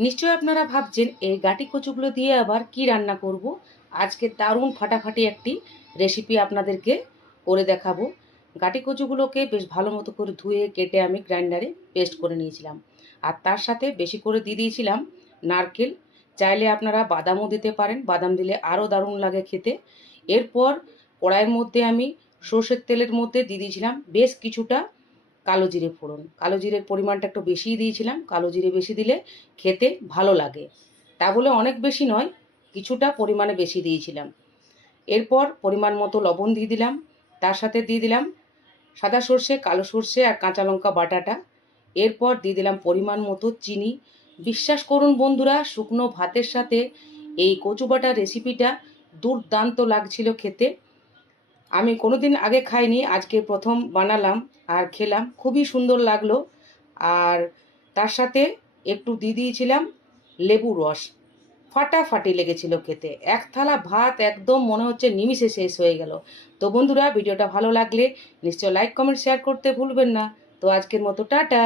নিশ্চয়ই আপনারা ভাবছেন এই গাটি কচুগুলো দিয়ে আবার কি রান্না করব। আজকে দারুণ ফাটাফাটি একটি রেসিপি আপনাদেরকে করে দেখাবো। গাটি কচুগুলোকে বেশ ভালো মতো করে ধুয়ে কেটে আমি গ্রাইন্ডারে পেস্ট করে নিয়েছিলাম। আর তার সাথে বেশি করে দিয়ে দিয়েছিলাম নারকেল। চাইলে আপনারা বাদামও দিতে পারেন, বাদাম দিলে আরও দারুণ লাগে খেতে। এরপর কড়াইয়ের মধ্যে আমি সর্ষের তেলের মধ্যে দিয়ে দিয়েছিলাম বেশ কিছুটা কালো জিরে ফোড়ন। কালো জিরের পরিমাণটা একটু বেশিই দিয়েছিলাম, কালো জিরে বেশি দিলে খেতে ভালো লাগে। তা বলে অনেক বেশি নয়, কিছুটা পরিমাণে বেশি দিয়েছিলাম। এরপর পরিমাণ মতো লবণ দিয়ে দিলাম, তার সাথে দিয়ে দিলাম সাদা সর্ষে, কালো সর্ষে আর কাঁচা লঙ্কা বাটাটা। এরপর দিয়ে দিলাম পরিমাণ মতো চিনি। বিশ্বাস করুন বন্ধুরা, শুকনো ভাতের সাথে এই কচু বাটা রেসিপিটা দুর্দান্ত লাগছিল খেতে। আমি কোনোদিন আগে খাইনি, আজকে প্রথম বানালাম আর খেলাম, খুবই সুন্দর লাগলো। আর তার সাথে একটু দিয়ে দিয়েছিলাম লেবু রস। ফাটাফাটি লেগেছিল খেতে, এক থালা ভাত একদম মনে হচ্ছে নিমিষে শেষ হয়ে গেল। তো বন্ধুরা, ভিডিওটা ভালো লাগলে নিশ্চয় লাইক কমেন্ট শেয়ার করতে ভুলবেন না। তো আজকের মতো টাটা।